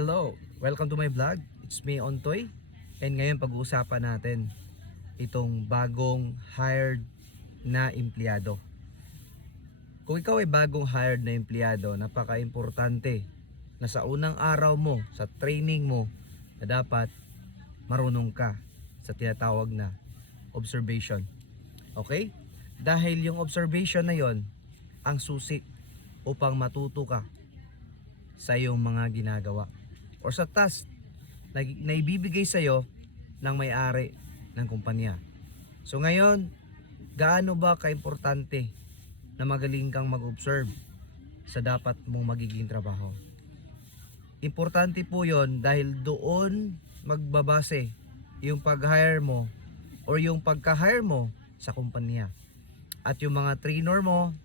Hello! Welcome to my vlog. It's me, Ontoy. And ngayon pag-uusapan natin itong bagong hired na empleyado. Kung ikaw ay bagong hired na empleyado, napaka-importante na sa unang araw mo, sa training mo, na dapat marunong ka sa tinatawag na observation. Okay? Dahil yung observation na yon ang susi upang matuto ka sa iyong mga ginagawa o sa task na ibibigay sa iyo ng may-ari ng kumpanya. So ngayon, gaano ba kaimportante na magaling kang mag-observe sa dapat mong magiging trabaho? Importante po yon dahil doon magbabase yung pag-hire mo or yung pagka-hire mo sa kumpanya. At yung mga trainer mo,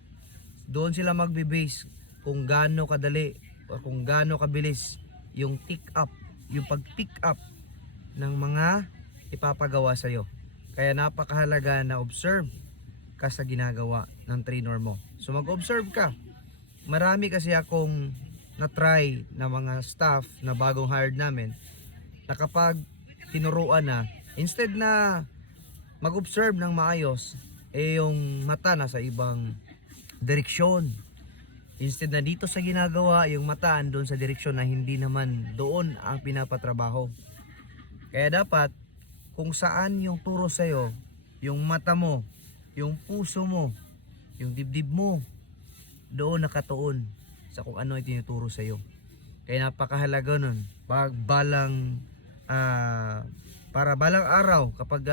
doon sila magbe-base kung gaano kadali o kung gaano kabilis yung pag-pick up ng mga ipapagawa sa iyo. Kaya napakahalaga na observe ka sa ginagawa ng trainer mo. So mag-observe ka. Marami kasi akong na-try na mga staff na bagong hired namin na kapag tinuruan na, instead na mag-observe ng maayos, yung mata na sa ibang direksyon. Instead na dito sa ginagawa, yung mata andun sa direksyon na hindi naman doon ang pinapatrabaho. Kaya dapat, kung saan yung turo sa'yo, yung mata mo, yung puso mo, yung dibdib mo, doon nakatuon sa kung ano ay tinuturo sa'yo. Kaya napakahalaga nun. Para balang araw, kapag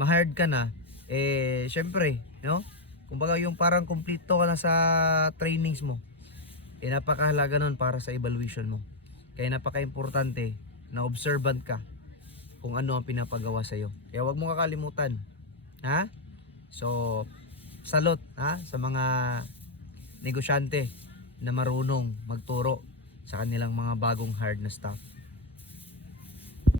ma-hired ka na, syempre, no? Kumbaga yung parang kumpleto ka na sa trainings mo. Napakahalaga nun para sa evaluation mo. Kaya napaka-importante na observant ka kung ano ang pinapagawa sa'yo. Kaya wag mo kakalimutan. Ha? So, salute sa mga negosyante na marunong magturo sa kanilang mga bagong hired na staff.